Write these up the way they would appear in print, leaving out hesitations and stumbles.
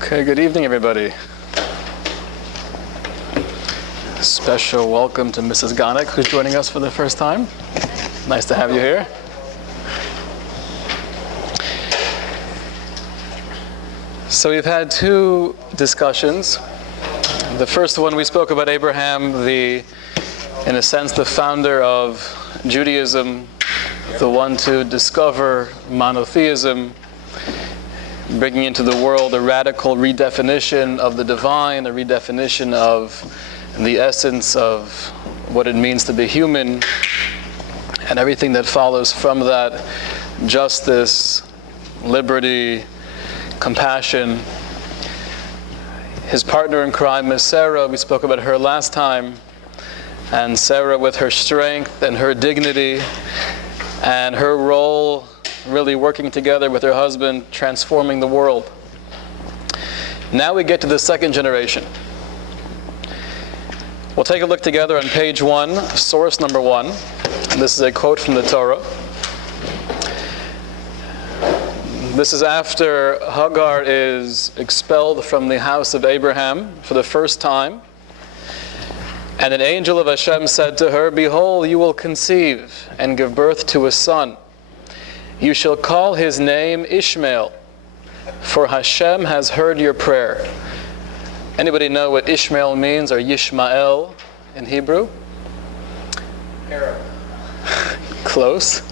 Okay, good evening, everybody. Special welcome to Mrs. Ganek, who's joining us for the first time. Nice to have you here. So we've had two discussions. The first one, we spoke about Abraham, in a sense, the founder of Judaism, the one to discover monotheism, bringing into the world a radical redefinition of the divine, a redefinition of the essence of what it means to be human, and everything that follows from that: justice, liberty, compassion. His partner in crime is Sarah. We spoke about her last time. And Sarah, with her strength and her dignity and her role, really working together with her husband, transforming the world. Now we get to the second generation. We'll take a look together on page 1, source number 1. And this is a quote from the Torah. This is after Hagar is expelled from the house of Abraham for the first time. And an angel of Hashem said to her, "Behold, you will conceive and give birth to a son. You shall call his name Ishmael, for Hashem has heard your prayer." Anybody know what Ishmael means, or Yishmael in Hebrew? Arab. Close.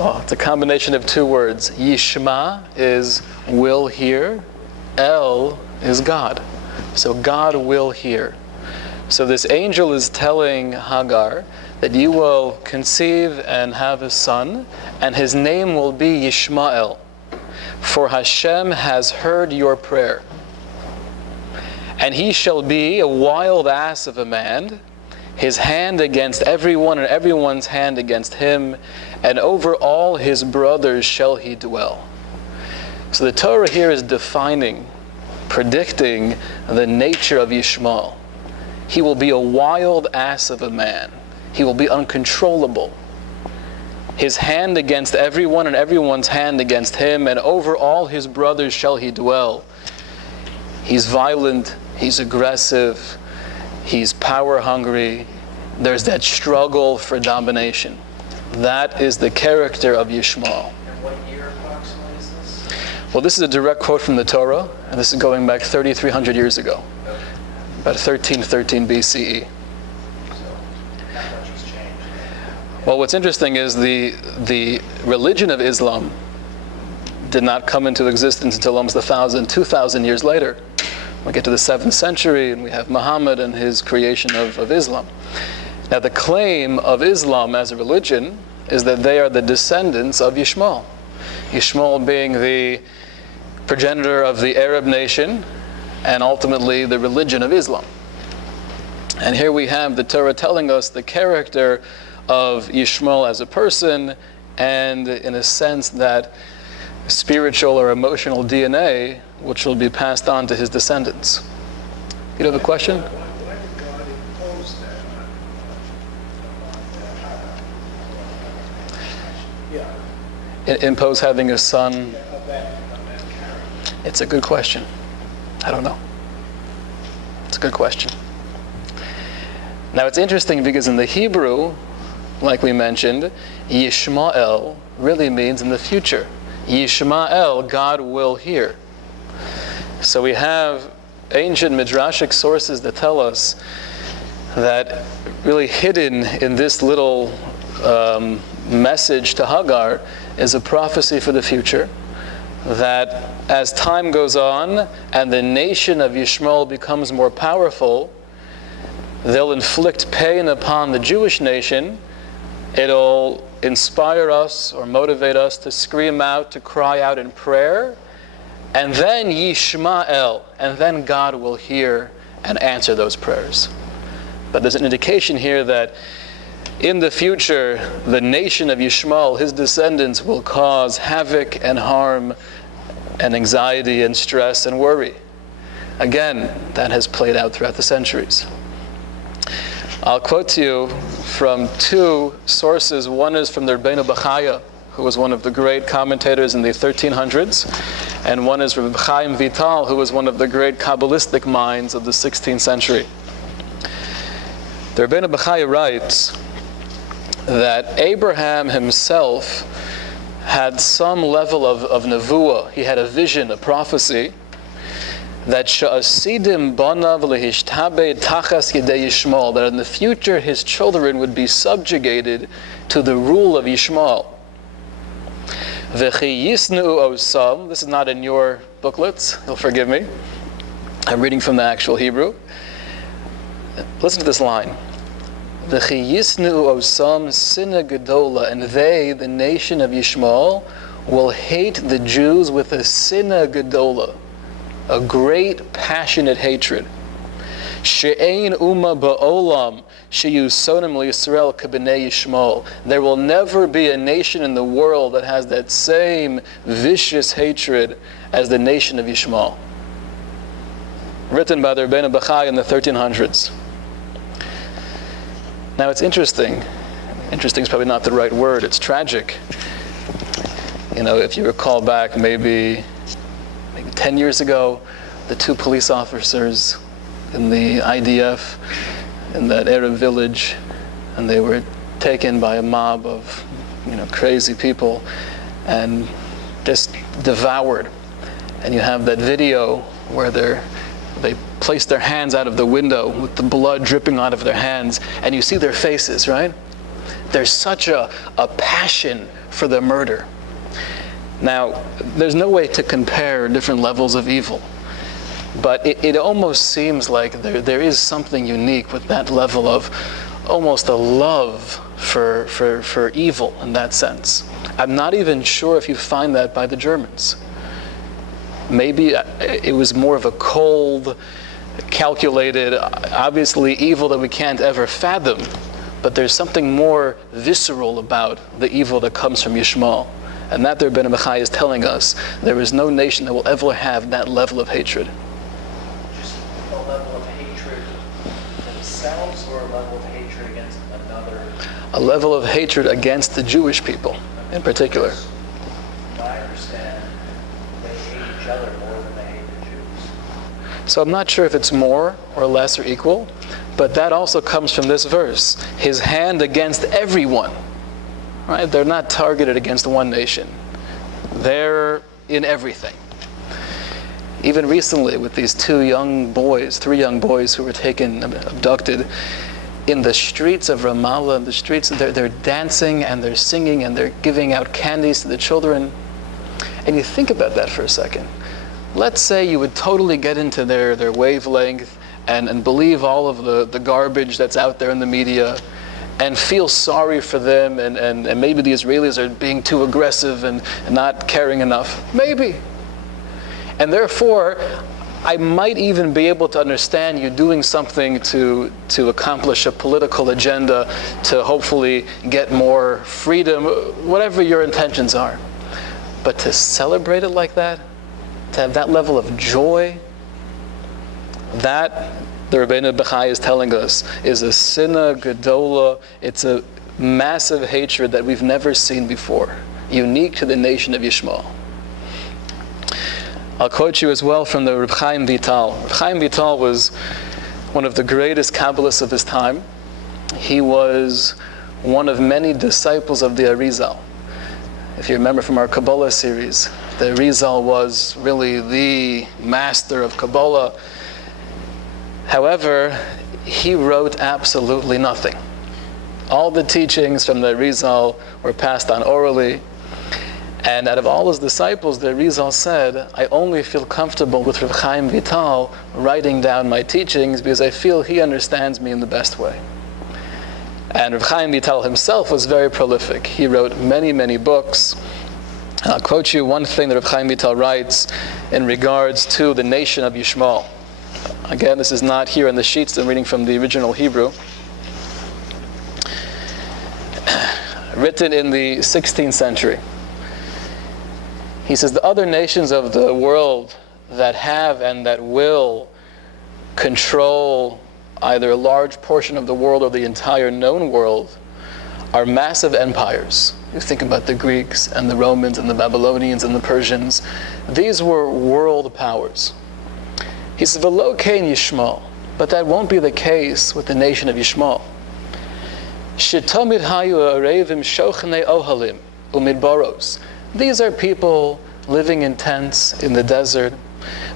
Oh, it's a combination of two words. Yishma is will hear. El is God. So God will hear. So this angel is telling Hagar that you will conceive and have a son, and his name will be Ishmael, for Hashem has heard your prayer. And he shall be a wild ass of a man, his hand against everyone and everyone's hand against him, and over all his brothers shall he dwell. So the Torah here is defining, predicting the nature of Ishmael. He will be a wild ass of a man. He will be uncontrollable. His hand against everyone and everyone's hand against him, and over all his brothers shall he dwell. He's violent, he's aggressive, he's power hungry. There's that struggle for domination. That is the character of Ishmael. And what year approximately is this? Well, this is a direct quote from the Torah, and this is going back 3,300 years ago, about 1313 BCE. Well, what's interesting is the religion of Islam did not come into existence until almost 2,000 years later. We get to the 7th century, and we have Muhammad and his creation of Islam. Now, the claim of Islam as a religion is that they are the descendants of Ishmael. Ishmael being the progenitor of the Arab nation, and ultimately the religion of Islam. And here we have the Torah telling us the character of Ishmael as a person, and in a sense that spiritual or emotional DNA which will be passed on to his descendants. You have a question? Why did God impose that? Impose having a son? Of that character? It's a good question. I don't know. It's a good question. Now it's interesting because in the Hebrew, like we mentioned, Yishmael really means in the future. Yishmael, God will hear. So we have ancient midrashic sources that tell us that really hidden in this little message to Hagar is a prophecy for the future, that as time goes on and the nation of Ishmael becomes more powerful, they'll inflict pain upon the Jewish nation. It'll inspire us or motivate us to scream out, to cry out in prayer, and then Yishmael, and then God will hear and answer those prayers. But there's an indication here that in the future, the nation of Ishmael, his descendants, will cause havoc and harm and anxiety and stress and worry. Again, that has played out throughout the centuries. I'll quote to you from two sources. One is from the Rabbi, who was one of the great commentators in the 1300s, and one is Rabbi Chaim Vital, who was one of the great Kabbalistic minds of the 16th century. The Rabbeinu Bechaya writes that Abraham himself had some level of nevuah. He had a vision, a prophecy, that sha'asidim banav lehishtabed tachas yedei Ishmael, that in the future his children would be subjugated to the rule of Ishmael. V'chi yisnu osam, this is not in your booklets, you'll forgive me. I'm reading from the actual Hebrew. Listen to this line. V'chi yisnu osam sina gedola, and they, the nation of Ishmael, will hate the Jews with a sina gedola, a great passionate hatred. She'ein umma ba'olam she'yusonim liYisrael k'bnei Yishmael. There will never be a nation in the world that has that same vicious hatred as the nation of Ishmael. Written by the Rabbeinu Bechaya in the 1300s. Now it's interesting. Interesting is probably not the right word. It's tragic. You know, if you recall back maybe 10 years ago, the two police officers in the IDF in that Arab village, and they were taken by a mob of, crazy people and just devoured. And you have that video where they place their hands out of the window with the blood dripping out of their hands, and you see their faces, right? There's such a passion for the murder. Now, there's no way to compare different levels of evil, but it almost seems like there is something unique with that level of almost a love for evil in that sense. I'm not even sure if you find that by the Germans. Maybe it was more of a cold, calculated, obviously evil that we can't ever fathom, but there's something more visceral about the evil that comes from Ishmael. And that the Rabbeinu Bechaya is telling us, there is no nation that will ever have that level of hatred. Just a level of hatred themselves, or a level of hatred against another? A level of hatred against the Jewish people in particular. From I understand, they hate each other more than they hate the Jews. So I'm not sure if it's more or less or equal, but that also comes from this verse. His hand against everyone. Right? They're not targeted against one nation. They're in everything. Even recently with these three young boys who were abducted, in the streets of Ramallah, they're dancing and they're singing and they're giving out candies to the children. And you think about that for a second. Let's say you would totally get into their wavelength and believe all of the garbage that's out there in the media, and feel sorry for them, and maybe the Israelis are being too aggressive and not caring enough. Maybe. And therefore, I might even be able to understand you doing something to accomplish a political agenda, to hopefully get more freedom, whatever your intentions are. But to celebrate it like that, to have that level of joy, that, the Rabbeinu Bechaya is telling us, is a sina gedola. It's a massive hatred that we've never seen before, unique to the nation of Ishmael. I'll quote you as well from the Rabbi Chaim Vital. Rabbi Chaim Vital was one of the greatest Kabbalists of his time. He was one of many disciples of the Arizal. If you remember from our Kabbalah series, the Arizal was really the master of Kabbalah. However, he wrote absolutely nothing. All the teachings from the Arizal were passed on orally. And out of all his disciples, the Arizal said, I only feel comfortable with Rabbi Chaim Vital writing down my teachings because I feel he understands me in the best way. And Rabbi Chaim Vital himself was very prolific. He wrote many, many books. I'll quote you one thing that Rabbi Chaim Vital writes in regards to the nation of Ishmael. Again, this is not here in the sheets. I'm reading from the original Hebrew. Written in the 16th century. He says, the other nations of the world that have and that will control either a large portion of the world or the entire known world are massive empires. You think about the Greeks and the Romans and the Babylonians and the Persians. These were world powers. He says, V'lo kein Yishmael, but that won't be the case with the nation of Ishmael. Shetamid hayu arevim shochnei ohalim umidbaros. These are people living in tents in the desert.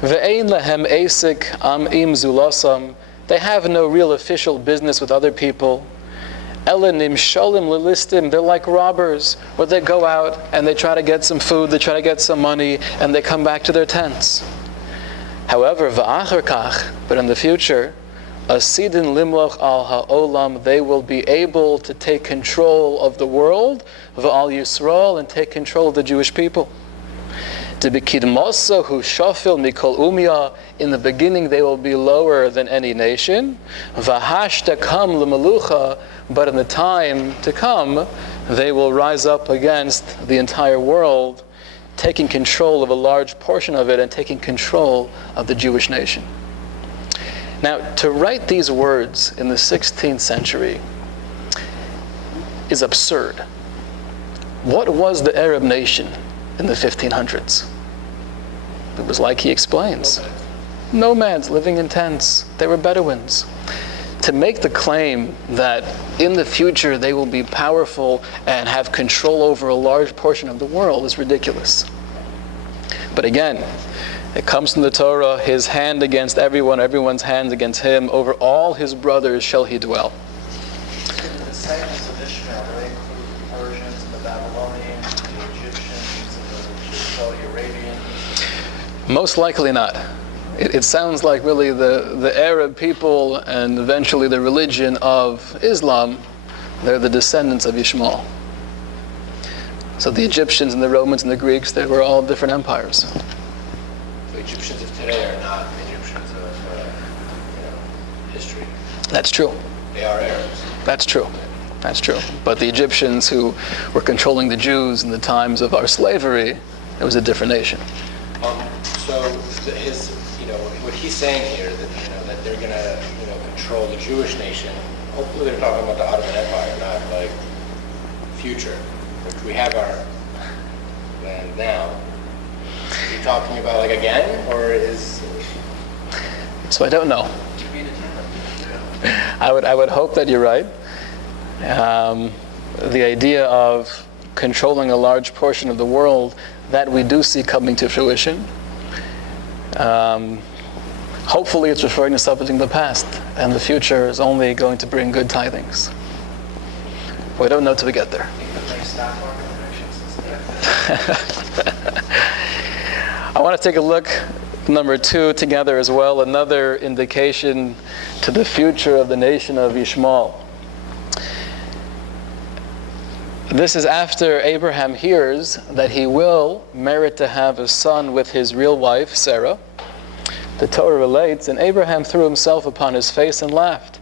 Ve'ein lahem esik am im zulasam. They have no real official business with other people. Elanim sholim lilistim. They're like robbers, where they go out and they try to get some food, they try to get some money, and they come back to their tents. However, va'achar kach, but in the future, asidin limloch al ha'olam, they will be able to take control of the world, va'al Yisrael, and take control of the Jewish people. To be kidmosa hu shafil mikol umya, in the beginning they will be lower than any nation. V'hashta kam l'malucha, but in the time to come, they will rise up against the entire world, taking control of a large portion of it and taking control of the Jewish nation. Now, to write these words in the 16th century is absurd. What was the Arab nation in the 1500s? It was like he explains. Nomads living in tents. They were Bedouins. To make the claim that in the future they will be powerful and have control over a large portion of the world is ridiculous. But again, it comes from the Torah, his hand against everyone, everyone's hands against him. Over all his brothers shall he dwell. The descendants of Ishmael, do they include the Persians and the Babylonians, the Egyptians and the Saudi Arabians? Most likely not. It sounds like really the Arab people and eventually the religion of Islam, they're the descendants of Ishmael. So the Egyptians and the Romans and the Greeks, they were all different empires. The Egyptians of today are not Egyptians of history. That's true. They are Arabs. That's true. That's true. But the Egyptians who were controlling the Jews in the times of our slavery, it was a different nation. What he's saying here, that they're going to, control the Jewish nation. Hopefully, they're talking about the Ottoman Empire, not like future. Which we have our land now. Are you talking about like again, or is? So I don't know. To be determined. I would hope that you're right. The idea of controlling a large portion of the world, that we do see coming to fruition. Hopefully it's referring to something in the past, and the future is only going to bring good tidings. We don't know till we get there. I want to take a look, number 2, together as well, another indication to the future of the nation of Ishmael. This is after Abraham hears that he will merit to have a son with his real wife, Sarah. The Torah relates, and Abraham threw himself upon his face and laughed.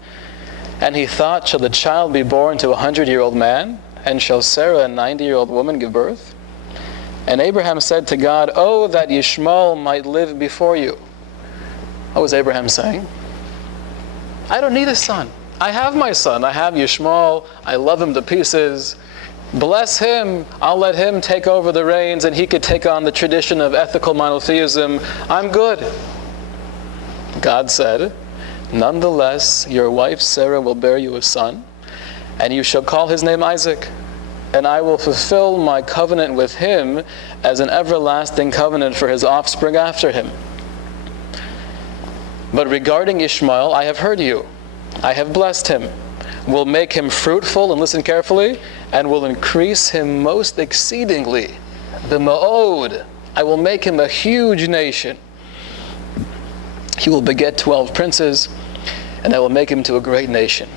And he thought, shall the child be born to a 100-year-old man? And shall Sarah, a 90-year-old woman, give birth? And Abraham said to God, oh, that Ishmael might live before you. What was Abraham saying? I don't need a son. I have my son. I have Ishmael. I love him to pieces. Bless him. I'll let him take over the reins and he could take on the tradition of ethical monotheism. I'm good. God said, nonetheless, your wife Sarah will bear you a son, and you shall call his name Isaac. And I will fulfill my covenant with him as an everlasting covenant for his offspring after him. But regarding Ishmael, I have heard you. I have blessed him, will make him fruitful, and listen carefully, and will increase him most exceedingly. B'ma'od, I will make him a huge nation. He will beget 12 princes, and I will make him to a great nation.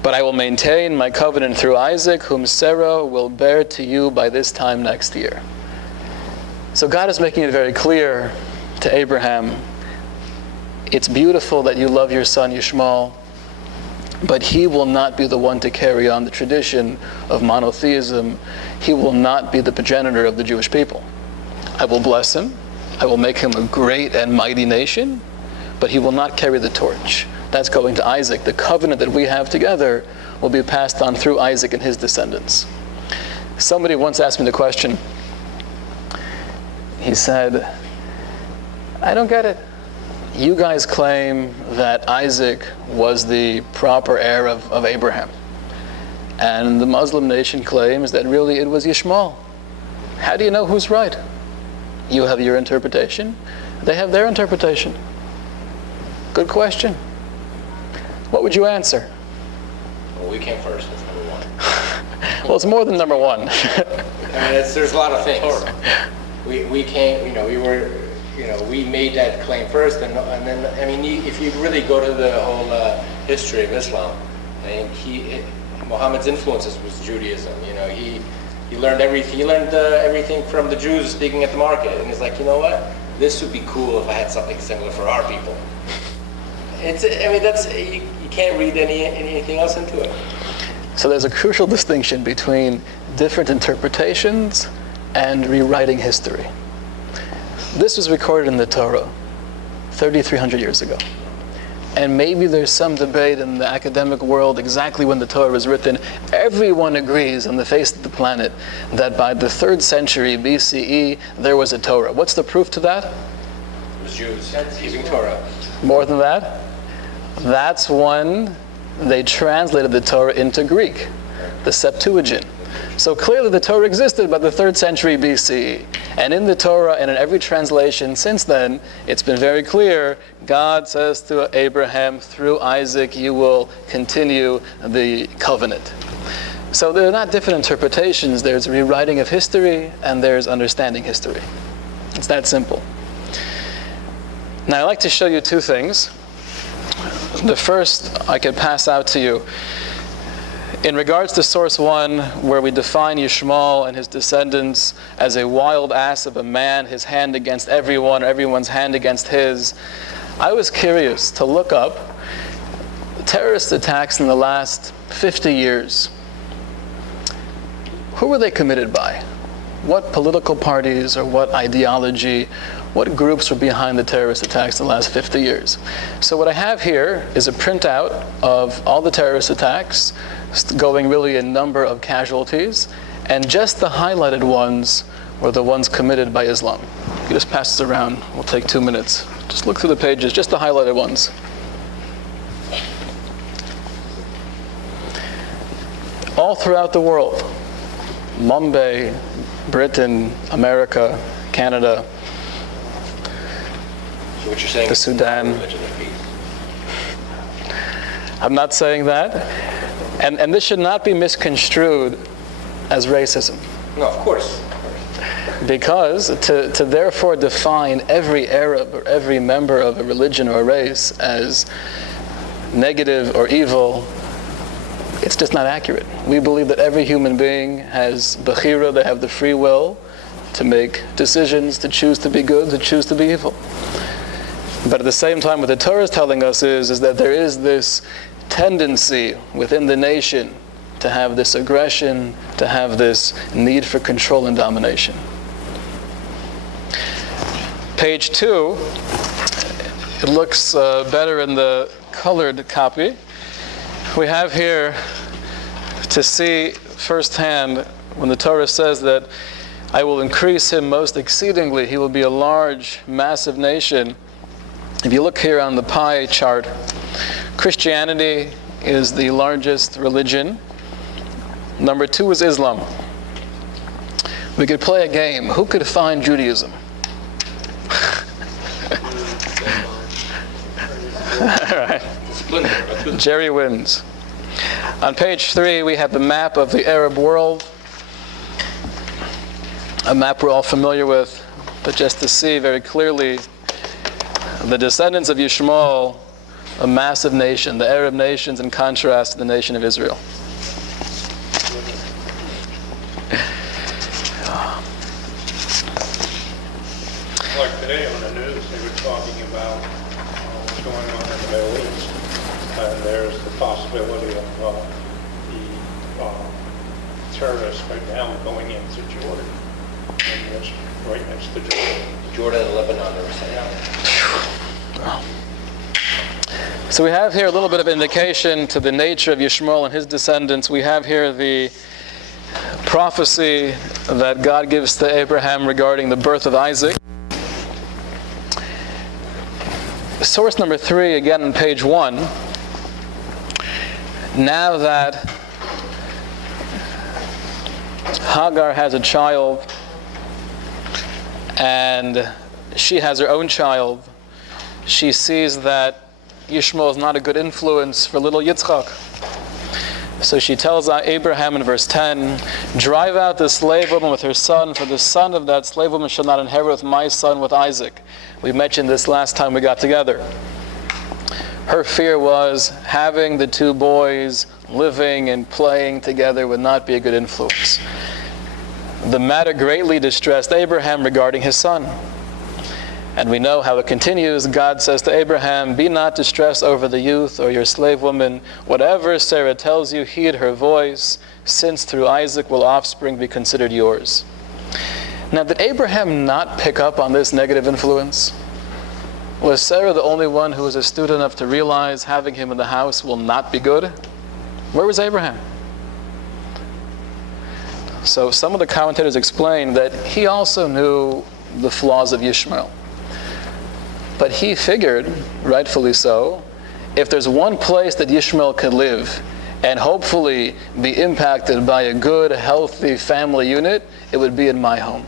But I will maintain my covenant through Isaac, whom Sarah will bear to you by this time next year. So God is making it very clear to Abraham, it's beautiful that you love your son Ishmael, but he will not be the one to carry on the tradition of monotheism. He will not be the progenitor of the Jewish people. I will bless him. I will make him a great and mighty nation, but he will not carry the torch. That's going to Isaac. The covenant that we have together will be passed on through Isaac and his descendants. Somebody once asked me the question. He said, I don't get it. You guys claim that Isaac was the proper heir of Abraham. And the Muslim nation claims that really it was Ishmael. How do you know who's right? You have your interpretation. They have their interpretation. Good question. What would you answer? Well, we came first. That's number one. Well, it's more than number one. There's a lot of things. We came, we made that claim first, and then, if you really go to the whole history of Islam, Muhammad's influences was Judaism. He learned everything. He learned everything from the Jews speaking at the market, and he's like, you know what? This would be cool if I had something similar for our people. You can't read anything else into it. So there's a crucial distinction between different interpretations and rewriting history. This was recorded in the Torah 3,300 years ago. And maybe there's some debate in the academic world exactly when the Torah was written. Everyone agrees on the face of the planet that by the 3rd century BCE, there was a Torah. What's the proof to that? It was Jews using Torah. More than that? That's when they translated the Torah into Greek, the Septuagint. So clearly the Torah existed by the 3rd century BCE. And in the Torah and in every translation since then, it's been very clear, God says to Abraham, through Isaac you will continue the covenant. So there are not different interpretations. There's rewriting of history and there's understanding history. It's that simple. Now I'd like to show you two things. The first I could pass out to you. In regards to source 1, where we define Ishmael and his descendants as a wild ass of a man, his hand against everyone, everyone's hand against his, I was curious to look up terrorist attacks in the last 50 years. Who were they committed by? What political parties or what ideology, what groups were behind the terrorist attacks in the last 50 years? So what I have here is a printout of all the terrorist attacks, going really in number of casualties, and just the highlighted ones were the ones committed by Islam. You can just pass this around. We'll take 2 minutes. Just look through the pages, just the highlighted ones. All throughout the world, Mumbai, Britain, America, Canada, So what you're saying the is Sudan. religion of peace. I'm not saying that. And this should not be misconstrued as racism. No, of course. Because to therefore define every Arab or every member of a religion or a race as negative or evil, it's just not accurate. We believe that every human being has bechira, they have the free will to make decisions, to choose to be good, to choose to be evil. But at the same time, what the Torah is telling us is that there is this tendency within the nation to have this aggression, to have this need for control and domination. Page 2, it looks better in the colored copy. We have here to see firsthand when the Torah says that I will increase him most exceedingly. He will be a large, massive nation. If you look here on the pie chart, Christianity is the largest religion. Number 2 is Islam. We could play a game. Who could find Judaism? All right. Jerry wins. On page 3, we have the map of the Arab world. A map we're all familiar with, but just to see very clearly the descendants of Ishmael, a massive nation, the Arab nations in contrast to the nation of Israel. Like today on the news, they were talking about what's going on in the Middle East. And there's the possibility of the terrorists right now going into Jordan. And it's right next to Jordan. Jordan and Lebanon, they were saying. So we have here a little bit of indication to the nature of Ishmael and his descendants. We have here the prophecy that God gives to Abraham regarding the birth of Isaac. Source number 3, again on page 1. Now that Hagar has a child and she has her own child, she sees that Ishmael is not a good influence for little Yitzchak. So she tells Abraham in verse 10, "Drive out the slave woman with her son, for the son of that slave woman shall not inherit with my son, with Isaac." We mentioned this last time we got together. Her fear was having the two boys living and playing together would not be a good influence. The matter greatly distressed Abraham regarding his son. And we know how it continues. God says to Abraham, "Be not distressed over the youth or your slave woman. Whatever Sarah tells you, heed her voice, since through Isaac will offspring be considered yours." Now, did Abraham not pick up on this negative influence? Was Sarah the only one who was astute enough to realize having him in the house will not be good? Where was Abraham? So some of the commentators explain that he also knew the flaws of Ishmael. But he figured, rightfully so, if there's one place that Ishmael could live and hopefully be impacted by a good, healthy family unit, it would be in my home.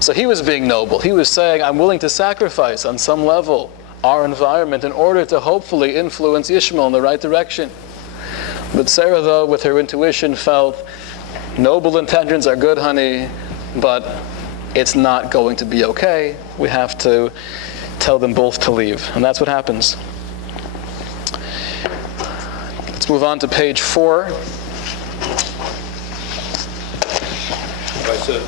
So he was being noble. He was saying, I'm willing to sacrifice on some level our environment in order to hopefully influence Ishmael in the right direction. But Sarah, though, with her intuition, felt noble intentions are good, honey, but it's not going to be okay. We have to tell them both to leave. And that's what happens. Let's move on to page 4. Right, so it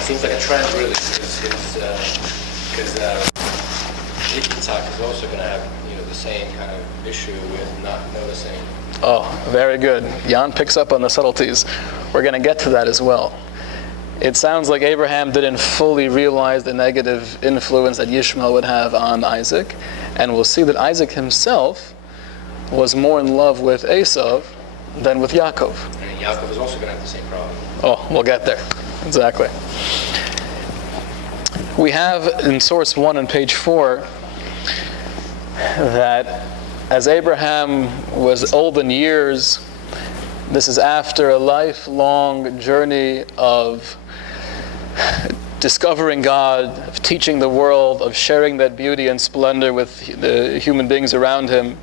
seems like a trend, really, because Yitzhak is also going to have, the same kind of issue with not noticing. Oh, very good. Jan picks up on the subtleties. We're going to get to that as well. It sounds like Abraham didn't fully realize the negative influence that Ishmael would have on Isaac, and we'll see that Isaac himself was more in love with Esau than with Yaakov. And Yaakov is also going to have the same problem. Oh, we'll get there. Exactly. We have in source 1 on page 4 that as Abraham was old in years, this is after a lifelong journey of discovering God, of teaching the world, of sharing that beauty and splendor with the human beings around him,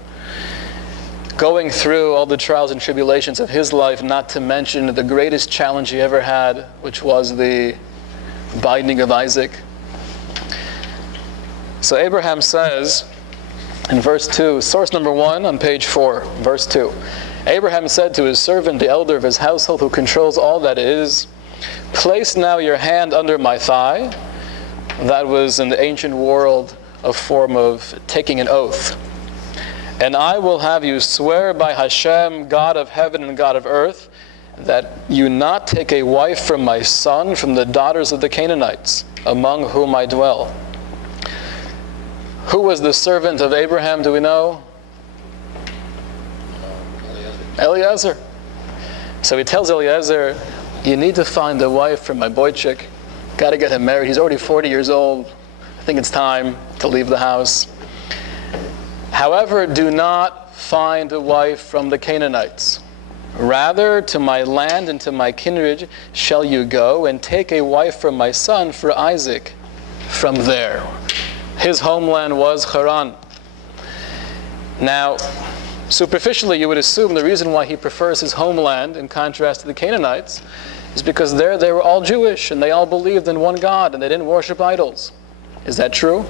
going through all the trials and tribulations of his life, not to mention the greatest challenge he ever had, which was the binding of Isaac. So Abraham says in verse 2, source number 1 on page 4, verse 2, Abraham said to his servant, the elder of his household, who controls all that is, "Place now your hand under my thigh." That was in the ancient world a form of taking an oath. "And I will have you swear by Hashem, God of heaven and God of earth, that you not take a wife from my son, from the daughters of the Canaanites, among whom I dwell." Who was the servant of Abraham, do we know? Eliezer. So he tells Eliezer, you need to find a wife for my boy chick. Got to get him married. He's already 40 years old. I think it's time to leave the house. However, do not find a wife from the Canaanites. Rather, to my land and to my kindred shall you go, and take a wife from my son, for Isaac, from there. His homeland was Haran. Now, superficially, you would assume the reason why he prefers his homeland in contrast to the Canaanites is because there they were all Jewish and they all believed in one God and they didn't worship idols. Is that true?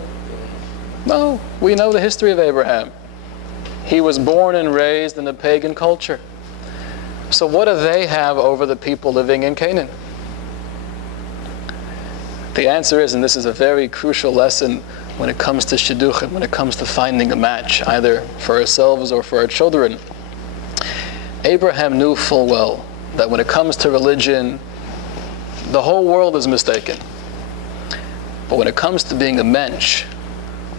No. We know the history of Abraham. He was born and raised in a pagan culture. So what do they have over the people living in Canaan? The answer is, and this is a very crucial lesson when it comes to shidduchim, when it comes to finding a match, either for ourselves or for our children, Abraham knew full well that when it comes to religion, the whole world is mistaken. But when it comes to being a mensch,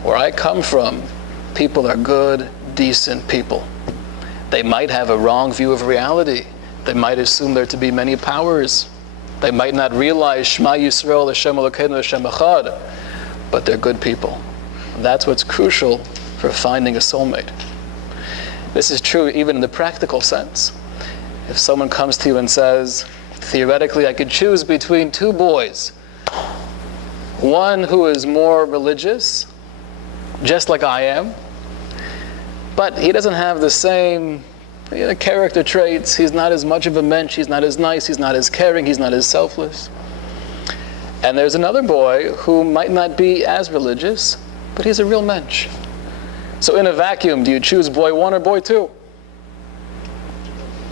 where I come from, people are good, decent people. They might have a wrong view of reality. They might assume there to be many powers. They might not realize Shema Yisrael, Hashem Elokeinu, Hashem Echad, but they're good people. That's what's crucial for finding a soulmate. This is true even in the practical sense. If someone comes to you and says, theoretically, I could choose between two boys, one who is more religious, just like I am, but he doesn't have the same character traits. He's not as much of a mensch. He's not as nice. He's not as caring. He's not as selfless. And there's another boy who might not be as religious, but he's a real mensch. So in a vacuum, do you choose boy 1 or boy 2?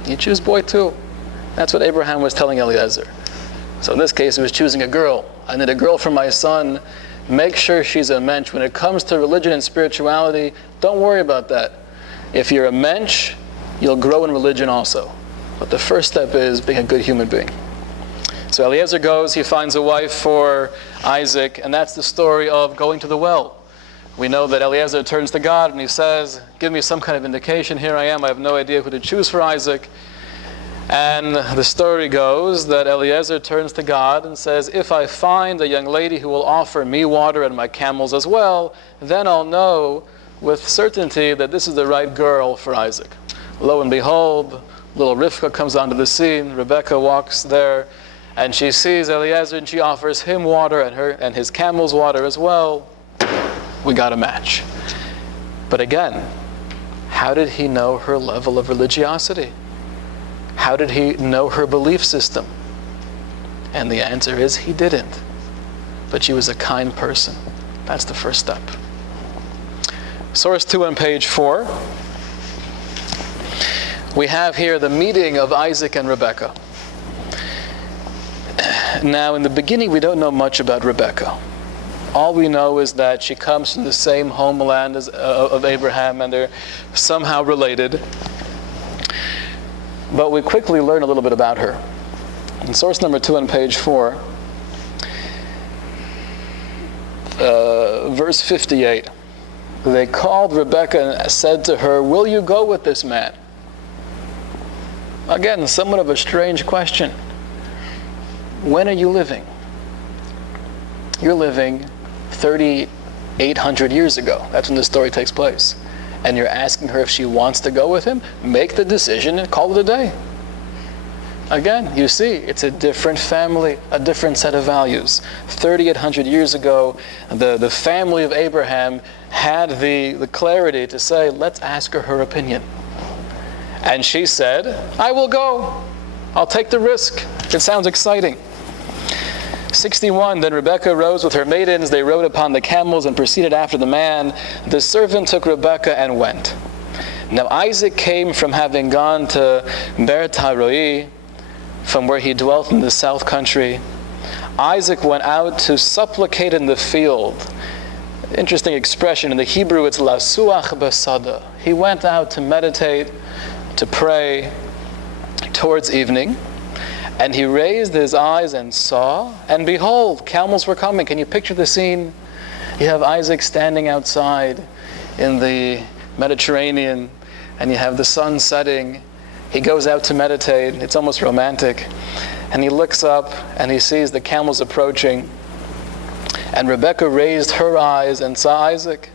You choose boy 2. That's what Abraham was telling Eliezer. So in this case, he was choosing a girl. I need a girl for my son. Make sure she's a mensch. When it comes to religion and spirituality, don't worry about that. If you're a mensch, you'll grow in religion also. But the first step is being a good human being. So Eliezer goes, he finds a wife for Isaac, and that's the story of going to the well. We know that Eliezer turns to God and he says, give me some kind of indication. Here I am. I have no idea who to choose for Isaac. And the story goes that Eliezer turns to God and says, if I find a young lady who will offer me water and my camels as well, then I'll know with certainty that this is the right girl for Isaac. Lo and behold, little Rivka comes onto the scene. Rebecca walks there and she sees Eliezer and she offers him water and his camels water as well. We got a match. But again, how did he know her level of religiosity? How did he know her belief system? And the answer is he didn't. But she was a kind person. That's the first step. Source 2 on page 4. We have here the meeting of Isaac and Rebekah. Now, in the beginning, we don't know much about Rebekah. All we know is that she comes from the same homeland of Abraham, and they're somehow related. But we quickly learn a little bit about her. In source number 2 on page 4, verse 58, they called Rebekah and said to her, will you go with this man? Again, somewhat of a strange question. When are you living? You're living 3,800 years ago. That's when the story takes place. And you're asking her if she wants to go with him? Make the decision and call it a day. Again, you see, it's a different family, a different set of values. 3,800 years ago, the family of Abraham had the clarity to say, let's ask her opinion. And she said, I will go. I'll take the risk. It sounds exciting. 61, then Rebekah rose with her maidens. They rode upon the camels and proceeded after the man. The servant took Rebekah and went. Now Isaac came from having gone to Beer-Taroi, from where he dwelt in the south country. Isaac went out to supplicate in the field. Interesting expression. In the Hebrew, it's lasuach basada. He went out to meditate, to pray towards evening. And he raised his eyes and saw, and behold, camels were coming. Can you picture the scene? You have Isaac standing outside in the Mediterranean, and you have the sun setting. He goes out to meditate. It's almost romantic. And he looks up, and he sees the camels approaching. And Rebekah raised her eyes and saw Isaac.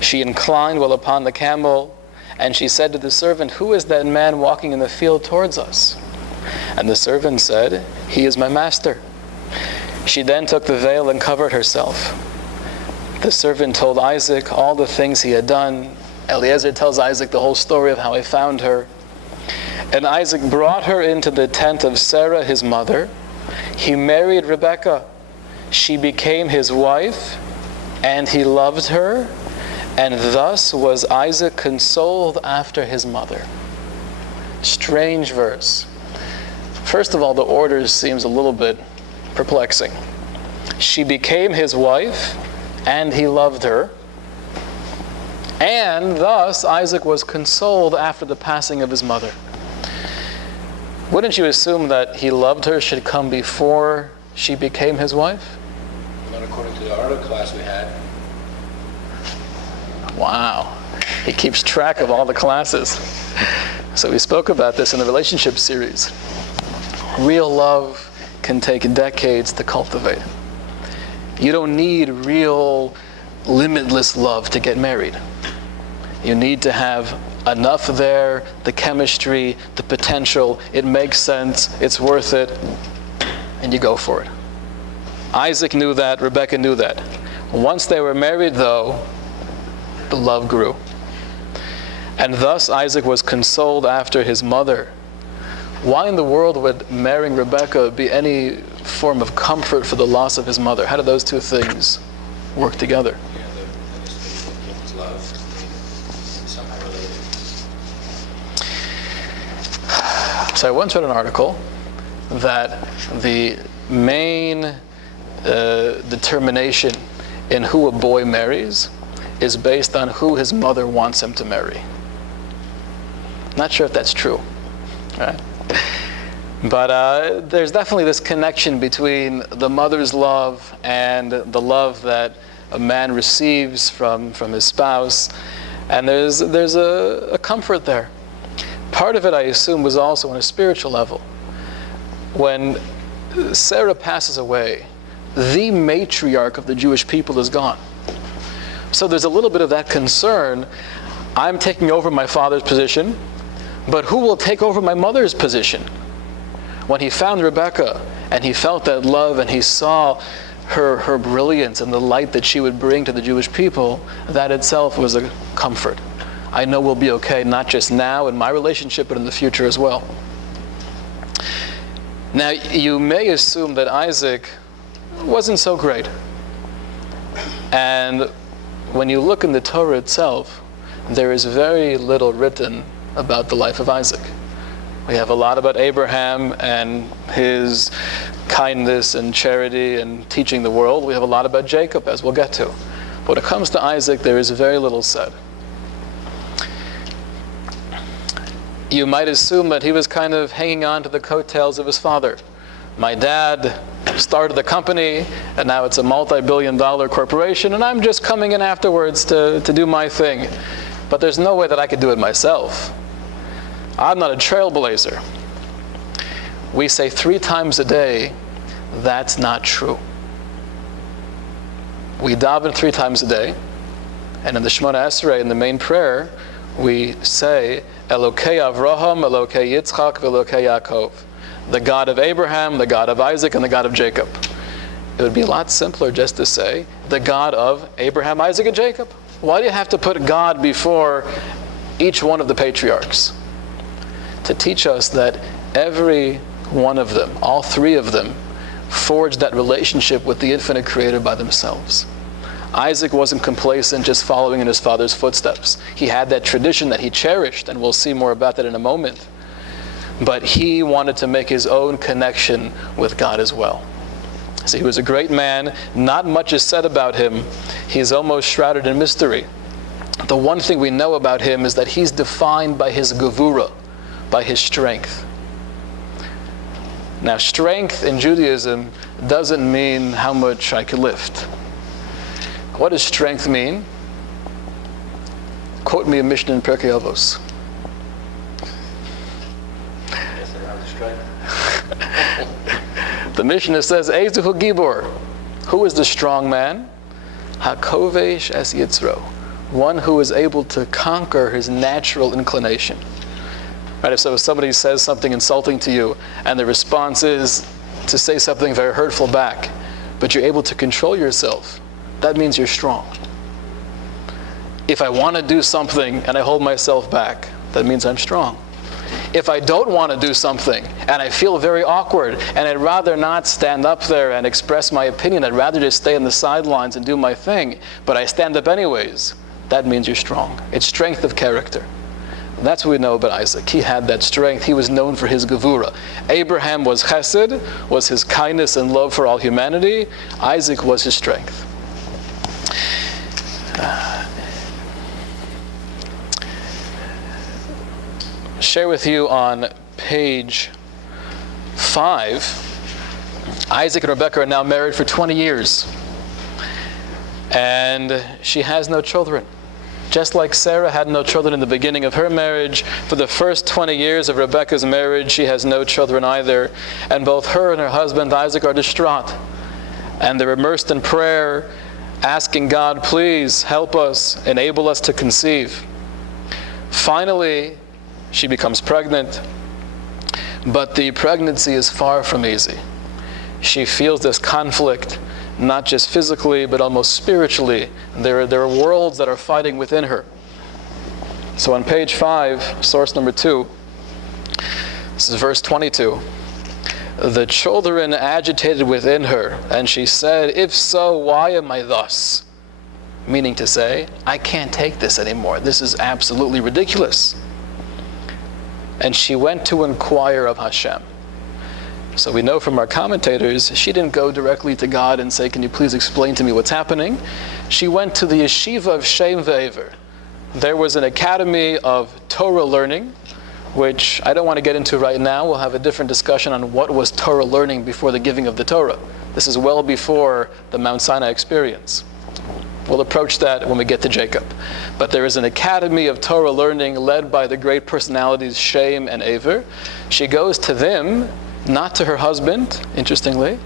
She inclined while upon the camel, and she said to the servant, who is that man walking in the field towards us? And the servant said, he is my master. She then took the veil and covered herself. The servant told Isaac all the things he had done. Eliezer tells Isaac the whole story of how he found her. And Isaac brought her into the tent of Sarah, his mother. He married Rebekah. She became his wife, and he loved her. And thus was Isaac consoled after his mother. Strange verse. First of all, the order seems a little bit perplexing. She became his wife, and he loved her. And thus, Isaac was consoled after the passing of his mother. Wouldn't you assume that he loved her should come before she became his wife? Not according to the art class we had. Wow. He keeps track of all the classes. So we spoke about this in the relationship series. Real love can take decades to cultivate. You don't need real limitless love to get married. You need to have enough there, the chemistry, the potential, it makes sense, it's worth it, and you go for it. Isaac knew that, Rebekah knew that. Once they were married, though, the love grew. And thus Isaac was consoled after his mother. Why in the world would marrying Rebekah be any form of comfort for the loss of his mother? How do those two things work together? Yeah, the love, somehow related. So I once read an article that the main determination in who a boy marries is based on who his mother wants him to marry. Not sure if that's true, right? But there's definitely this connection between the mother's love and the love that a man receives from his spouse, and there's a comfort there. Part of it, I assume, was also on a spiritual level. When Sarah passes away, the matriarch of the Jewish people is gone. So there's a little bit of that concern. I'm taking over my father's position, but who will take over my mother's position? When he found Rebekah and he felt that love and he saw her brilliance and the light that she would bring to the Jewish people, that itself was a comfort. I know we'll be okay, not just now in my relationship, but in the future as well. Now, you may assume that Isaac wasn't so great. And when you look in the Torah itself, there is very little written about the life of Isaac. We have a lot about Abraham and his kindness and charity and teaching the world. We have a lot about Jacob, as we'll get to. But when it comes to Isaac, there is very little said. You might assume that he was kind of hanging on to the coattails of his father. My dad started the company, and now it's a multi-billion-dollar corporation, and I'm just coming in afterwards to do my thing. But there's no way that I could do it myself. I'm not a trailblazer. We say 3 times a day, that's not true. We daven 3 times a day, and in the Shemona Esrei, in the main prayer, we say, Elokei Avraham, Elokei Yitzchak, Elokei Yaakov. The God of Abraham, the God of Isaac, and the God of Jacob. It would be a lot simpler just to say, the God of Abraham, Isaac, and Jacob. Why do you have to put God before each one of the patriarchs? To teach us that every one of them, all 3 of them, forged that relationship with the infinite Creator by themselves. Isaac wasn't complacent just following in his father's footsteps. He had that tradition that he cherished, and we'll see more about that in a moment. But he wanted to make his own connection with God as well. So he was a great man. Not much is said about him. He's almost shrouded in mystery. The one thing we know about him is that he's defined by his gevura, by his strength. Now, strength in Judaism doesn't mean how much I can lift. What does strength mean? Quote me a Mishnah in Pirkei Avos. The Mishnah says, Eizuhu Gibor. Who is the strong man? Hakovesh es Yitzro. One who is able to conquer his natural inclination. Right? So if somebody says something insulting to you, and the response is to say something very hurtful back, but you're able to control yourself, that means you're strong. If I want to do something and I hold myself back, that means I'm strong. If I don't want to do something and I feel very awkward and I'd rather not stand up there and express my opinion, I'd rather just stay on the sidelines and do my thing, but I stand up anyways, that means you're strong. It's strength of character. That's what we know about Isaac. He had that strength. He was known for his gevura. Abraham was chesed, was his kindness and love for all humanity. Isaac was his strength. Share with you on page 5. Isaac and Rebekah are now married for 20 years. And she has no children. Just like Sarah had no children in the beginning of her marriage, for the first 20 years of Rebekah's marriage, she has no children either. And both her and her husband Isaac are distraught. And they're immersed in prayer, asking God, please help us, enable us to conceive. Finally, she becomes pregnant. But the pregnancy is far from easy. She feels this conflict, not just physically, but almost spiritually. There are worlds that are fighting within her. So on page 5, source number 2, this is verse 22. The children agitated within her, and she said, if so, why am I thus? Meaning to say, I can't take this anymore. This is absolutely ridiculous. And she went to inquire of Hashem. So we know from our commentators, she didn't go directly to God and say, can you please explain to me what's happening? She went to the yeshiva of Shem ve'ever. There was an academy of Torah learning, which I don't want to get into right now. We'll have a different discussion on what was Torah learning before the giving of the Torah. This is well before the Mount Sinai experience. We'll approach that when we get to Jacob. But there is an academy of Torah learning led by the great personalities Shem and Aver. She goes to them, not to her husband, interestingly,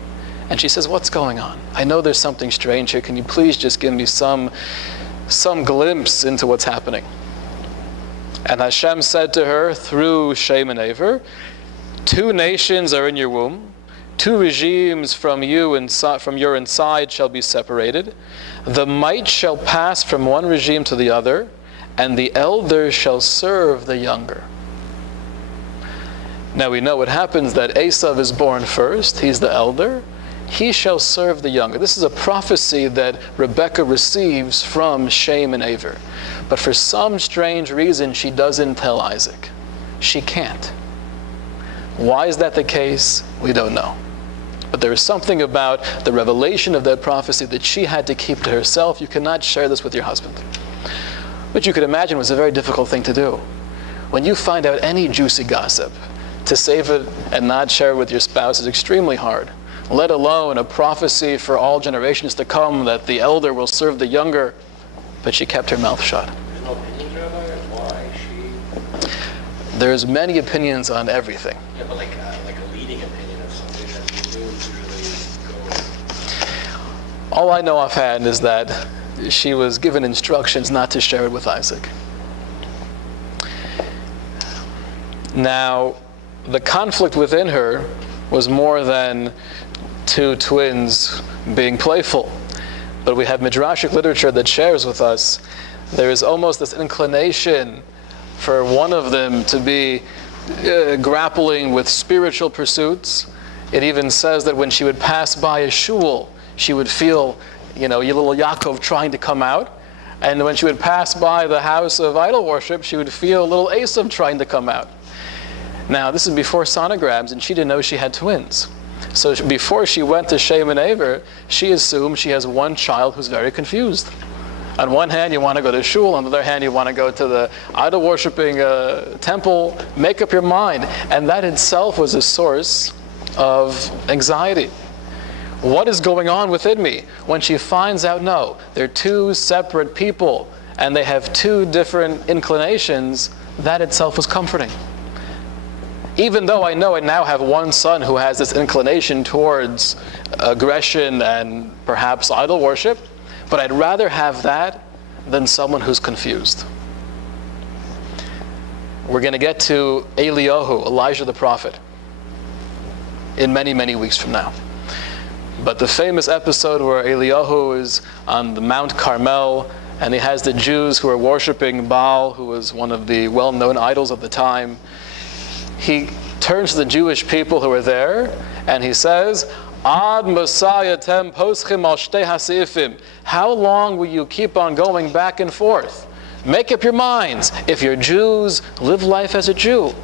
and she says, what's going on? I know there's something strange here. Can you please just give me some glimpse into what's happening? And Hashem said to her through Shem and Aver, 2 nations are in your womb, 2 regimes from your inside shall be separated. The might shall pass from one regime to the other, and the elder shall serve the younger. Now we know what happens, that Esav is born first, he's the elder, he shall serve the younger. This is a prophecy that Rebekah receives from Shem and Aver. But for some strange reason, she doesn't tell Isaac. She can't. Why is that the case? We don't know. But there is something about the revelation of that prophecy that she had to keep to herself. You cannot share this with your husband. Which you could imagine was a very difficult thing to do. When you find out any juicy gossip, to save it and not share it with your spouse is extremely hard. Let alone a prophecy for all generations to come that the elder will serve the younger. But she kept her mouth shut. There's no opinions, Rabbi, on why she... There's many opinions on everything. Yeah, but like a leading opinion of somebody that you usually go... All I know offhand is that she was given instructions not to share it with Isaac. Now, the conflict within her was more than 2 twins being playful. But we have midrashic literature that shares with us there is almost this inclination for one of them to be grappling with spiritual pursuits. It even says that when she would pass by a shul, she would feel, your little Yaakov trying to come out. And when she would pass by the house of idol worship, she would feel little Esav trying to come out. Now, this is before sonograms, and she didn't know she had twins. So before she went to Shem and Aver, she assumed she has one child who's very confused. On one hand, you want to go to shul. On the other hand, you want to go to the idol-worshipping temple. Make up your mind. And that itself was a source of anxiety. What is going on within me? When she finds out, no, they're 2 separate people, and they have 2 different inclinations, that itself was comforting. Even though I know I now have one son who has this inclination towards aggression and perhaps idol worship, but I'd rather have that than someone who's confused. We're going to get to Eliyahu, Elijah the prophet, in many, many weeks from now. But the famous episode where Eliyahu is on the Mount Carmel, and he has the Jews who are worshiping Baal, who was one of the well-known idols of the time. He turns to the Jewish people who are there, and he says, Ad Mosayatem poschim al shtei hasifim. How long will you keep on going back and forth? Make up your minds. If you're Jews, live life as a Jew.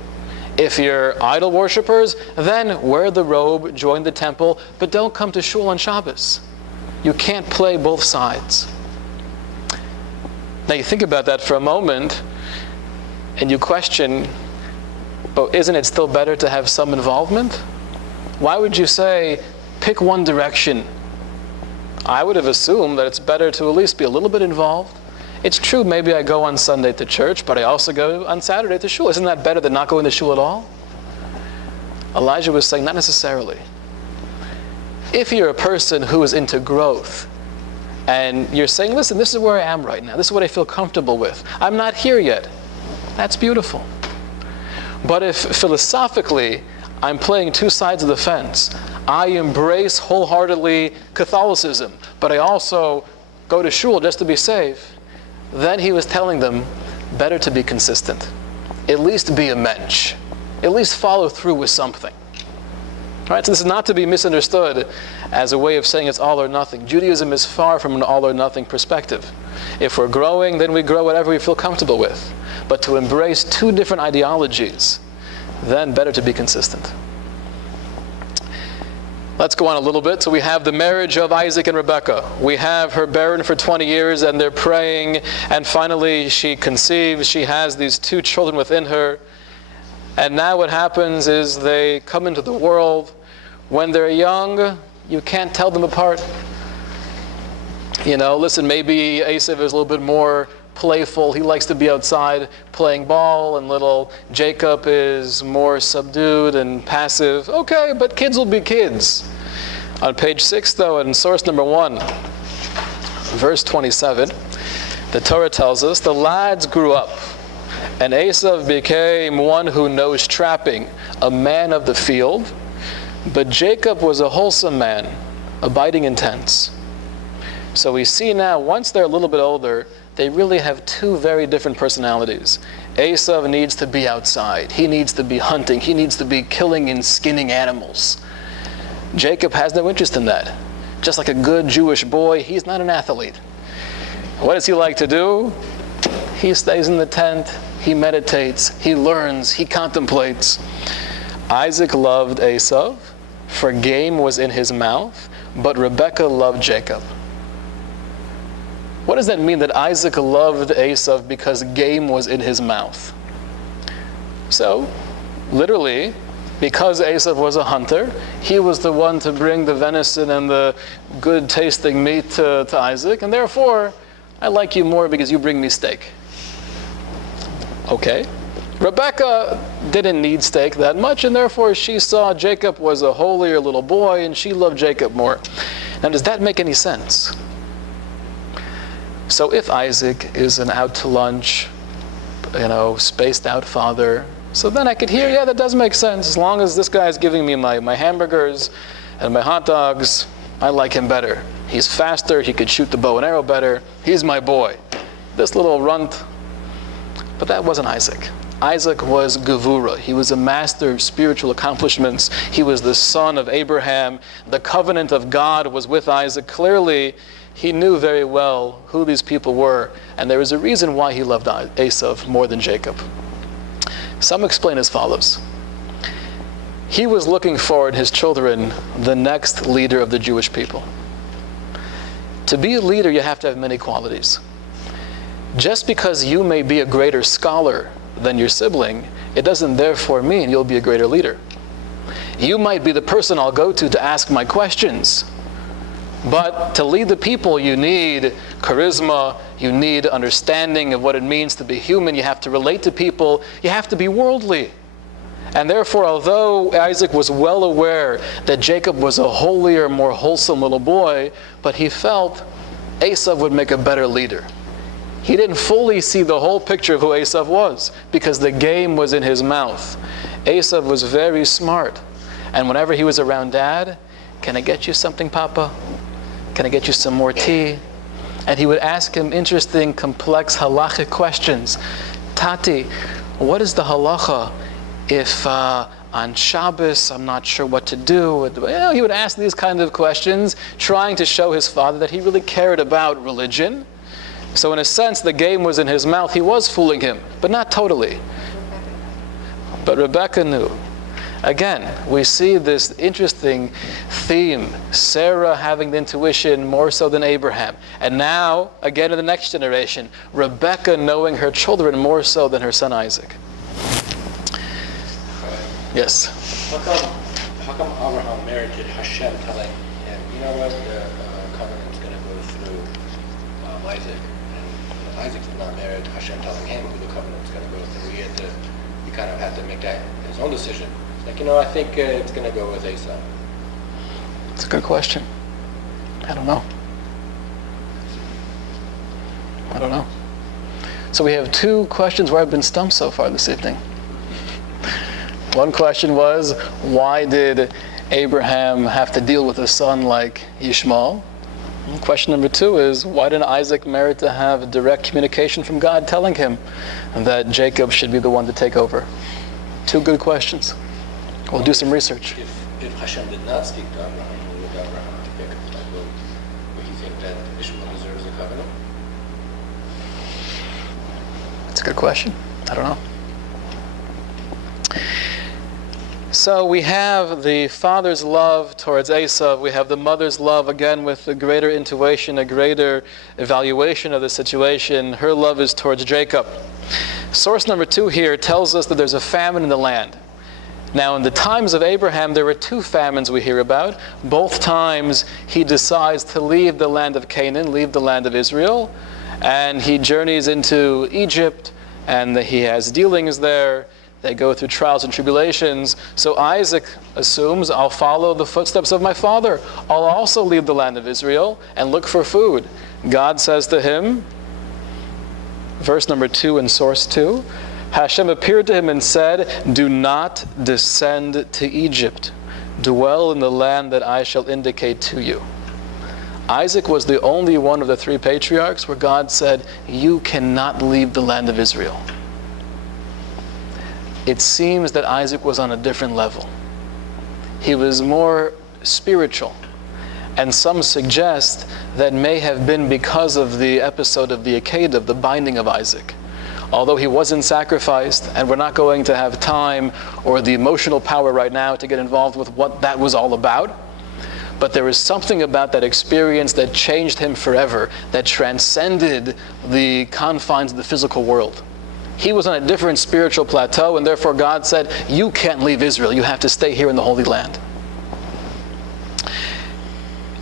If you're idol worshippers, then wear the robe, join the temple, but don't come to shul on Shabbos. You can't play both sides. Now you think about that for a moment, and you question, but isn't it still better to have some involvement? Why would you say, pick one direction? I would have assumed that it's better to at least be a little bit involved. It's true, maybe I go on Sunday to church, but I also go on Saturday to shul. Isn't that better than not going to shul at all? Elijah was saying, not necessarily. If you're a person who is into growth, and you're saying, listen, this is where I am right now. This is what I feel comfortable with. I'm not here yet. That's beautiful. But if philosophically, I'm playing two sides of the fence, I embrace wholeheartedly Catholicism, but I also go to shul just to be safe, then he was telling them, better to be consistent. At least be a mensch. At least follow through with something. All right, so this is not to be misunderstood as a way of saying it's all or nothing. Judaism is far from an all or nothing perspective. If we're growing, then we grow whatever we feel comfortable with. But to embrace two different ideologies, then better to be consistent. Let's go on a little bit. So we have the marriage of Isaac and Rebekah. We have her barren for 20 years and they're praying, and finally she conceives. She has these two children within her. And now what happens is they come into the world. When they're young, you can't tell them apart. You know, listen, maybe Esav is a little bit more playful. He likes to be outside playing ball, and little Jacob is more subdued and passive. Okay, but kids will be kids. On page 6, though, in source number 1, verse 27, the Torah tells us, the lads grew up, and Esav became one who knows trapping, a man of the field. But Jacob was a wholesome man, abiding in tents. So we see now, once they're a little bit older, they really have two very different personalities. Esav needs to be outside. He needs to be hunting. He needs to be killing and skinning animals. Jacob has no interest in that. Just like a good Jewish boy, he's not an athlete. What does he like to do? He stays in the tent. He meditates. He learns. He contemplates. Isaac loved Esav, for game was in his mouth, but Rebekah loved Jacob. What does that mean that Isaac loved Esav because game was in his mouth? So, literally, because Esav was a hunter, he was the one to bring the venison and the good tasting meat to Isaac, and therefore, I like you more because you bring me steak. Okay. Rebekah didn't need steak that much, and therefore she saw Jacob was a holier little boy, and she loved Jacob more. Now, does that make any sense? So if Isaac is an out to lunch, spaced out father, so then I could hear, yeah, that does make sense. As long as this guy is giving me my hamburgers and my hot dogs, I like him better. He's faster, he could shoot the bow and arrow better, he's my boy. This little runt. But that wasn't Isaac. Isaac was Gevurah. He was a master of spiritual accomplishments. He was the son of Abraham. The covenant of God was with Isaac. Clearly, he knew very well who these people were, and there was a reason why he loved Esav more than Jacob. Some explain as follows. He was looking for in his children the next leader of the Jewish people. To be a leader, you have to have many qualities. Just because you may be a greater scholar than your sibling, it doesn't therefore mean you'll be a greater leader. You might be the person I'll go to ask my questions. But to lead the people, you need charisma, you need understanding of what it means to be human, you have to relate to people, you have to be worldly. And therefore, although Isaac was well aware that Jacob was a holier, more wholesome little boy, but he felt Esav would make a better leader. He didn't fully see the whole picture of who Esav was, because the game was in his mouth. Esav was very smart. And whenever he was around Dad, can I get you something, Papa? Can I get you some more tea? And he would ask him interesting, complex halachic questions. Tati, what is the halacha if on Shabbos I'm not sure what to do? He would ask these kinds of questions, trying to show his father that he really cared about religion. So in a sense, the game was in his mouth. He was fooling him, but not totally. But Rebekah knew. Again, we see this interesting theme. Sarah having the intuition more so than Abraham. And now, again in the next generation, Rebekah knowing her children more so than her son Isaac. Yes? How come Abraham merited Hashem telling him, you know what, the covenant is going to go through Isaac? And Isaac did not merit Hashem telling him who the covenant was going to go through. He kind of had to make that his own decision. Like, I think it's going to go with Esau. It's a good question. I don't know. So we have two questions where I've been stumped so far this evening. One question was, why did Abraham have to deal with a son like Ishmael? And question number two is, why didn't Isaac merit to have direct communication from God telling him that Jacob should be the one to take over? Two good questions. We'll do some research. If Hashem did not speak to Abraham, would Abraham pick it? Like, would he think that Ishmael deserves the covenant? That's a good question. I don't know. So we have the father's love towards Esau. We have the mother's love, again, with a greater intuition, a greater evaluation of the situation. Her love is towards Jacob. Source number 2 here tells us that there's a famine in the land. Now, in the times of Abraham, there were 2 famines we hear about. Both times, he decides to leave the land of Canaan, leave the land of Israel, and he journeys into Egypt, and he has dealings there. They go through trials and tribulations. So Isaac assumes, I'll follow the footsteps of my father. I'll also leave the land of Israel and look for food. God says to him, verse number 2 in source 2, Hashem appeared to him and said, do not descend to Egypt. Dwell in the land that I shall indicate to you. Isaac was the only one of the 3 patriarchs where God said, you cannot leave the land of Israel. It seems that Isaac was on a different level. He was more spiritual. And some suggest that may have been because of the episode of the Akedah, the binding of Isaac. Although he wasn't sacrificed, and we're not going to have time or the emotional power right now to get involved with what that was all about, but there was something about that experience that changed him forever, that transcended the confines of the physical world. He was on a different spiritual plateau, and therefore God said, you can't leave Israel. You have to stay here in the Holy Land.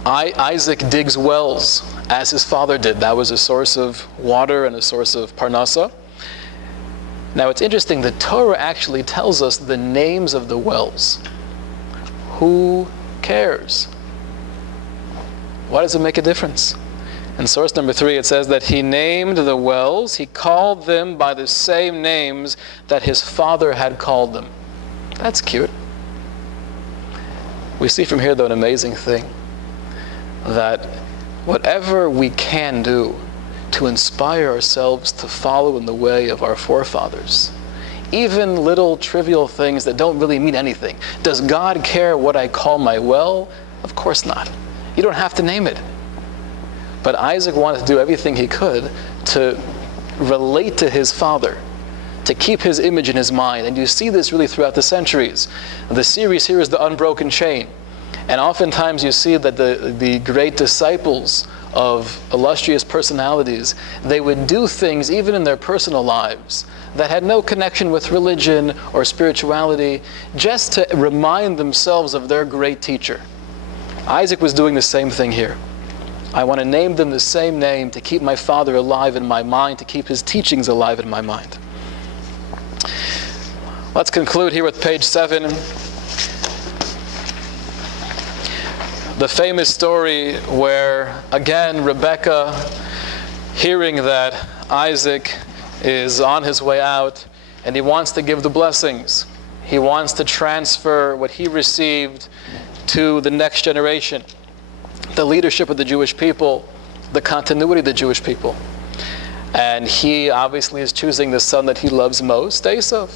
Isaac digs wells, as his father did. That was a source of water and a source of parnasa. Now it's interesting, the Torah actually tells us the names of the wells. Who cares? Why does it make a difference? In source number 3, it says that he named the wells, he called them by the same names that his father had called them. That's cute. We see from here, though, an amazing thing. That whatever we can do to inspire ourselves to follow in the way of our forefathers, even little trivial things that don't really mean anything. Does God care what I call my well? Of course not. You don't have to name it. But Isaac wanted to do everything he could to relate to his father, to keep his image in his mind. And you see this really throughout the centuries. The series here is the Unbroken Chain. And oftentimes you see that the great disciples of illustrious personalities, they would do things even in their personal lives that had no connection with religion or spirituality, just to remind themselves of their great teacher. Isaac was doing the same thing here. I want to name them the same name to keep my father alive in my mind, to keep his teachings alive in my mind. Let's conclude here with page 7. The famous story where, again, Rebekah, hearing that Isaac is on his way out and he wants to give the blessings. He wants to transfer what he received to the next generation. The leadership of the Jewish people, the continuity of the Jewish people. And he obviously is choosing the son that he loves most, Esau.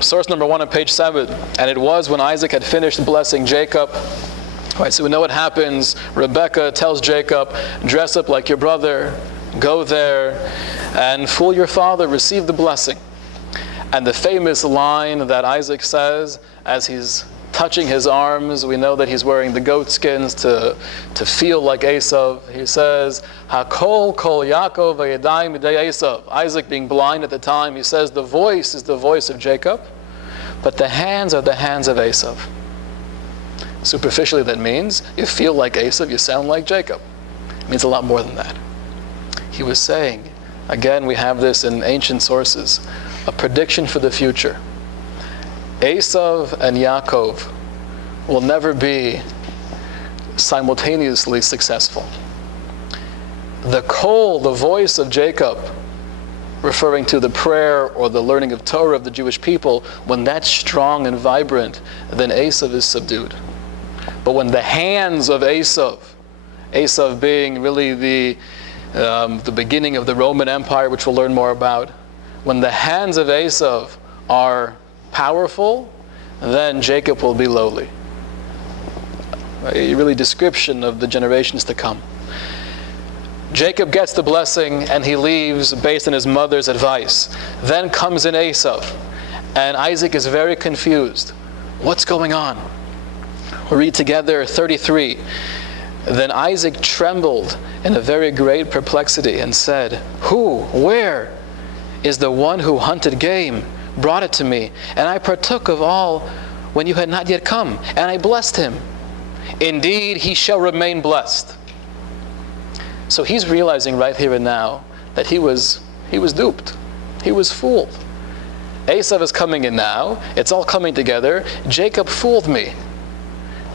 Source number 1 on page 7. And it was when Isaac had finished blessing Jacob. All right, so we know what happens. Rebekah tells Jacob, dress up like your brother, go there, and fool your father, receive the blessing. And the famous line that Isaac says as he's touching his arms, we know that he's wearing the goat skins to feel like Esau. He says, Hakol kol Yaakov v'yadayim b'day Esau. Isaac being blind at the time, he says the voice is the voice of Jacob, but the hands are the hands of Esau. Superficially, that means you feel like Esau, you sound like Jacob. It means a lot more than that. he was saying, again, we have this in ancient sources, a prediction for the future. Esav and Yaakov will never be simultaneously successful. The call, the voice of Jacob, referring to the prayer or the learning of Torah of the Jewish people, when that's strong and vibrant, then Esav is subdued. But when the hands of Esav being really the beginning of the Roman Empire, which we'll learn more about, when the hands of Esav are powerful, then Jacob will be lowly. A really description of the generations to come. Jacob gets the blessing and he leaves based on his mother's advice. Then comes in Esav, and Isaac is very confused. What's going on? We read together 33. Then Isaac trembled in a very great perplexity and said, "Who, where is the one who hunted game, brought it to me, and I partook of all when you had not yet come, and I blessed him? Indeed, he shall remain blessed." So he's realizing right here and now that he was duped. He was fooled. Esav is coming in now. It's all coming together. Jacob fooled me.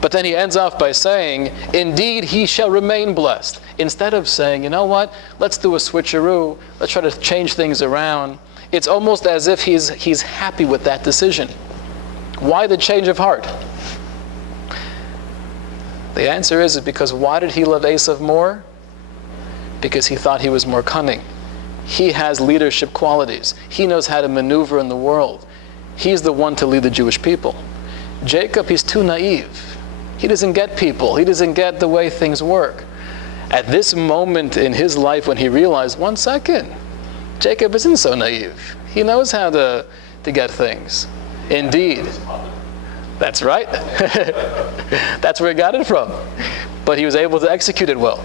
But then he ends off by saying, "Indeed, he shall remain blessed." Instead of saying, you know what, let's do a switcheroo. Let's try to change things around. It's almost as if he's happy with that decision. Why the change of heart? The answer is because why did he love Esav more? Because he thought he was more cunning. He has leadership qualities. He knows how to maneuver in the world. He's the one to lead the Jewish people. Jacob, he's too naive. He doesn't get people. He doesn't get the way things work. At this moment in his life when he realized, 1 second, Jacob isn't so naive. He knows how to get things. Indeed. That's right. That's where he got it from. But he was able to execute it well.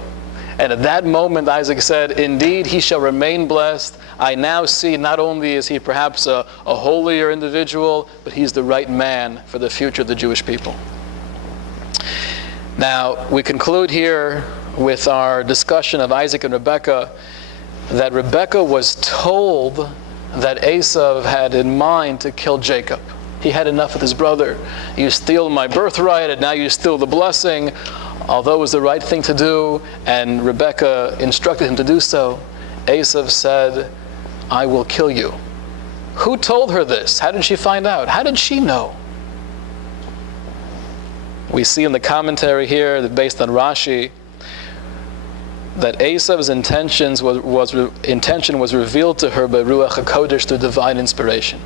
And at that moment, Isaac said, "Indeed, he shall remain blessed. I now see not only is he perhaps a holier individual, but he's the right man for the future of the Jewish people." Now, we conclude here with our discussion of Isaac and Rebekah, that Rebekah was told that Esav had in mind to kill Jacob. He had enough with his brother. "You steal my birthright, and now you steal the blessing." Although it was the right thing to do, and Rebekah instructed him to do so, Esav said, "I will kill you." Who told her this? How did she find out? How did she know? We see in the commentary here, that based on Rashi, that Esav's intention was revealed to her by Ruach HaKodesh through divine inspiration.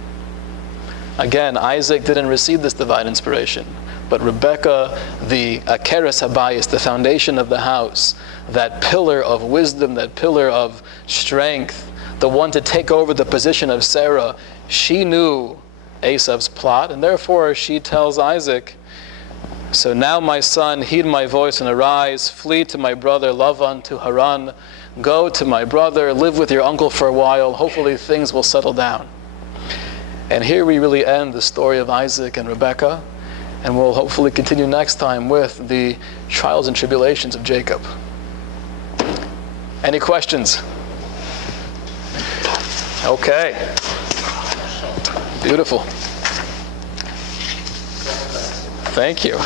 Again, Isaac didn't receive this divine inspiration. But Rebekah, the Akeres Habayis, the foundation of the house, that pillar of wisdom, that pillar of strength, the one to take over the position of Sarah, she knew Esav's plot, and therefore she tells Isaac, "So now, my son, heed my voice and arise, flee to my brother Lavan to Haran, go to my brother, live with your uncle for a while, hopefully things will settle down." And here we really end the story of Isaac and Rebekah. And we'll hopefully continue next time with the trials and tribulations of Jacob. Any questions? Okay. Beautiful. Thank you.